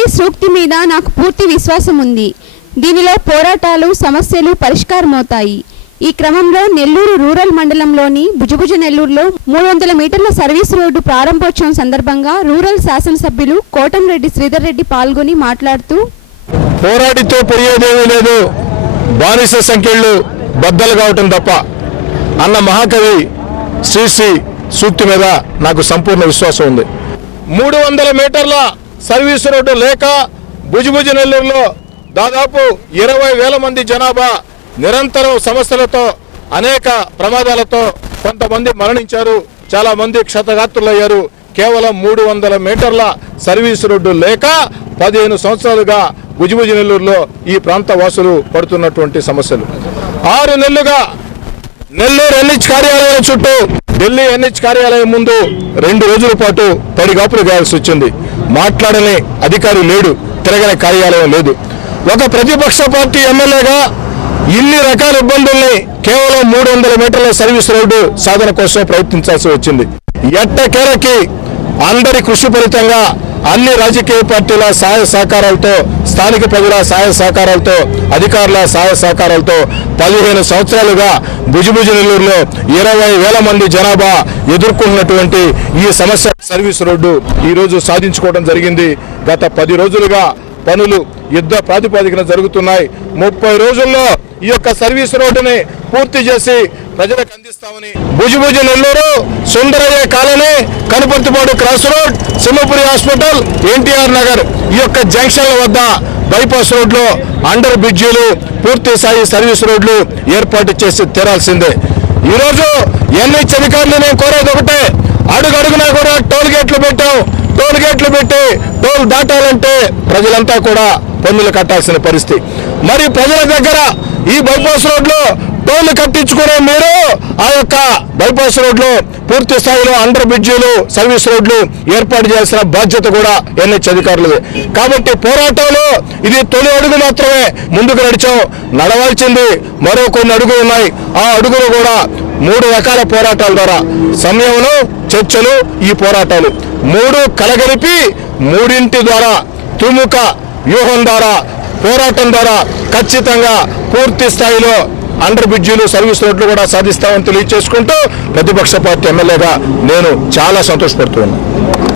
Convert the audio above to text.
మోడీ సూక్తి మీద నాకు పూర్తి విశ్వాసం ఉంది. దీనిలో పోరాటాలు సమస్యలు పరిష్కారమవుతాయి. ఈ క్రమంలో నెల్లూరు రూరల్ మండలంలోని భుజభుజ నెల్లూరులో 300 మీటర్ల సర్వీస్ రోడ్డు ప్రారంభోత్సవం సందర్భంగా రూరల్ శాసనసభ్యులు కోటంరెడ్డి శ్రీధర్ రెడ్డి పాల్గొని మాట్లాడుతూ, పోరాటితో పోయేదేమీ లేదు, బానిస సంఖ్యలు బద్దలు కావటం తప్ప అన్న మహాకవి శ్రీశ్రీ సూక్తి మీద నాకు సంపూర్ణ విశ్వాసం ఉంది. 300 మీటర్ల సర్వీస్ రోడ్డు లేక భుజభుజ నెల్లూరులో దాదాపు 20,000 మంది జనాభా నిరంతరం సమస్యలతో అనేక ప్రమాదాలతో కొంతమంది మరణించారు, చాలా మంది క్షతగాత్రులయ్యారు. కేవలం 300 మీటర్ల సర్వీస్ రోడ్డు లేక 15 సంవత్సరాలుగా భుజభుజ నెల్లూరులో ఈ ప్రాంత వాసులు పడుతున్నటువంటి సమస్యలు. 6 నెలలుగా నెల్లూరు ఎన్హెచ్ కార్యాలయం చుట్టూ ఢిల్లీ ఎన్హెచ్ కార్యాలయం ముందు 2 రోజుల పాటు పడిగాపులు గాయాల్సి వచ్చింది. మాట్లాడని అధికారి లేడు, తిరగని కార్యాలయం లేదు. ఒక ప్రతిపక్ష పార్టీ ఎమ్మెల్యేగా ఇన్ని రకాల ఇబ్బందుల్ని కేవలం 300 మీటర్ల సర్వీస్ రోడ్డు సాధన కోసం ప్రయత్నించాల్సి వచ్చింది. ఎట్టకేలకి అందరి కృషి ఫలితంగా అన్ని రాజకీయ పార్టీల సహాయ సహకారాలతో, స్థానిక ప్రజల సహాయ సహకారాలతో, అధికారుల సహాయ సహకారాలతో 15 సంవత్సరాలుగా భుజభుజ నెల్లూరులో 20,000 మంది జనాభా ఎదుర్కొన్నటువంటి ఈ సమస్య సర్వీస్ రోడ్డు ఈరోజు సాధించుకోవడం జరిగింది. గత 10 రోజులుగా పనులు యుద్ధ ప్రాతిపదికన జరుగుతున్నాయి. 30 రోజుల్లో ఈ యొక్క సర్వీస్ రోడ్డుని పూర్తి చేసి ప్రజలకు అందిస్తామని భుజభుజ Nellore, Sundarayya colony, Kanuparthipadu cross road, Simhapuri hospital, NTR Nagar ఈ యొక్క జంక్షన్ల వద్ద బైపాస్ రోడ్లో అండర్ బ్రిడ్జీలు, పూర్తి స్థాయి సర్వీస్ రోడ్లు ఏర్పాటు చేసి తీరాల్సిందే. ఈరోజు ఎన్హెచ్ అధికారులు నేను కోరేది ఒకటే, అడుగడుగునా కూడా టోల్ గేట్లు పెట్టాం. టోల్ గేట్లు పెట్టి టోల్ దాటాలంటే ప్రజలంతా కూడా పన్నులు కట్టాల్సిన పరిస్థితి. మరి ప్రజల దగ్గర ఈ బైపాస్ రోడ్లో టోల్ కట్టించుకునే మీరు ఆ యొక్క బైపాస్ రోడ్లో పూర్తి స్థాయిలో అండర్ బ్రిడ్జీలు, సర్వీస్ రోడ్లు ఏర్పాటు చేయాల్సిన బాధ్యత కూడా ఎన్హెచ్ అధికారులది. కాబట్టి పోరాటంలో ఇది తొలి అడుగు మాత్రమే. ముందుకు నడవాల్సింది మరో కొన్ని అడుగులు ఉన్నాయి. ఆ అడుగులు కూడా 3 రకాల పోరాటాల ద్వారా, సమయంలో చర్చలు, ఈ పోరాటాలు 3 కలగలిపి 3 ద్వారా త్రిముఖ వ్యూహం ద్వారా, పోరాటం ద్వారా ఖచ్చితంగా పూర్తి స్థాయిలో అండర్ బ్రిడ్జీలు, సర్వీస్ రోడ్లు కూడా సాధిస్తామని తెలియజేసుకుంటూ ప్రతిపక్ష పార్టీ ఎమ్మెల్యేగా నేను చాలా సంతోషపడుతున్నాను.